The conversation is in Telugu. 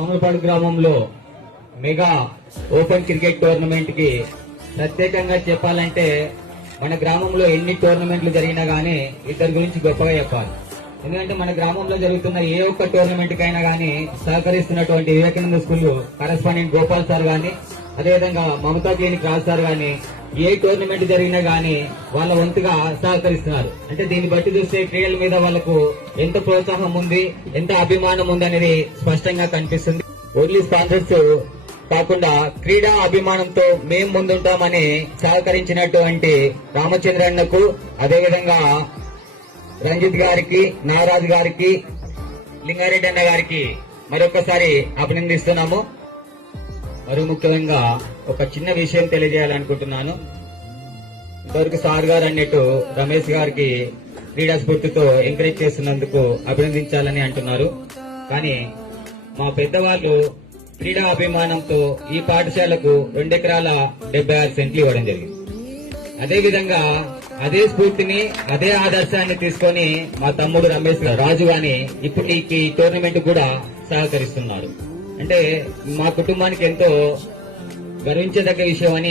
సోమలపాడు గ్రామంలో మెగా ఓపెన్ క్రికెట్ టోర్నమెంట్ కి ప్రత్యేకంగా చెప్పాలంటే మన గ్రామంలో ఎన్ని టోర్నమెంట్లు జరిగినా గానీ ఇద్దరి గురించి గొప్పగా చెప్పాలి. ఎందుకంటే మన గ్రామంలో జరుగుతున్న ఏ ఒక్క టోర్నమెంట్ కైనా గానీ సహకరిస్తున్నటువంటి Vivekananda school correspondent Gopal sir గాని, అదేవిధంగా మమతా క్లినిక్ రాజ్ సార్ గాని, ఏ టోర్నమెంట్ జరిగినా గానీ వాళ్ళ వంతుగా సహకరిస్తున్నారు. అంటే దీన్ని బట్టి చూస్తే క్రీడల మీద వాళ్ళకు ఎంత ప్రోత్సాహం ఉంది, ఎంత అభిమానం ఉంది అనేది స్పష్టంగా కనిపిస్తుంది. ఓన్లీ స్పాన్సర్స్ కాకుండా క్రీడా అభిమానంతో మేం ముందుంటామని సహకరించినటువంటి రామచంద్రన్నకు, అదేవిధంగా రంజిత్ గారికి, నాగరాజు గారికి, లింగారెడ్డి అన్న గారికి మరొకసారి అభినందిస్తున్నాము. మరి ముఖ్యంగా ఒక చిన్న విషయం తెలియజేయాలనుకుంటున్నాను. ఇంతవరకు సార్ గారు అన్నట్టు రమేష్ గారికి క్రీడా స్ఫూర్తితో ఎంకరేజ్ చేస్తున్నందుకు అభినందించాలని అంటున్నారు. కానీ మా పెద్దవాళ్ళు క్రీడా అభిమానంతో ఈ పాఠశాలకు 2 ఎకరాల 76 సెంట్లు ఇవ్వడం జరిగింది. అదేవిధంగా అదే స్ఫూర్తిని, అదే ఆదర్శాన్ని తీసుకొని మా తమ్ముడు రమేష్ రాజు గాని ఇప్పుడు ఈ టోర్నమెంట్ కూడా సహకరిస్తున్నారు. అంటే మా కుటుంబానికి ఎంతో గర్వించదగ్గ విషయం అని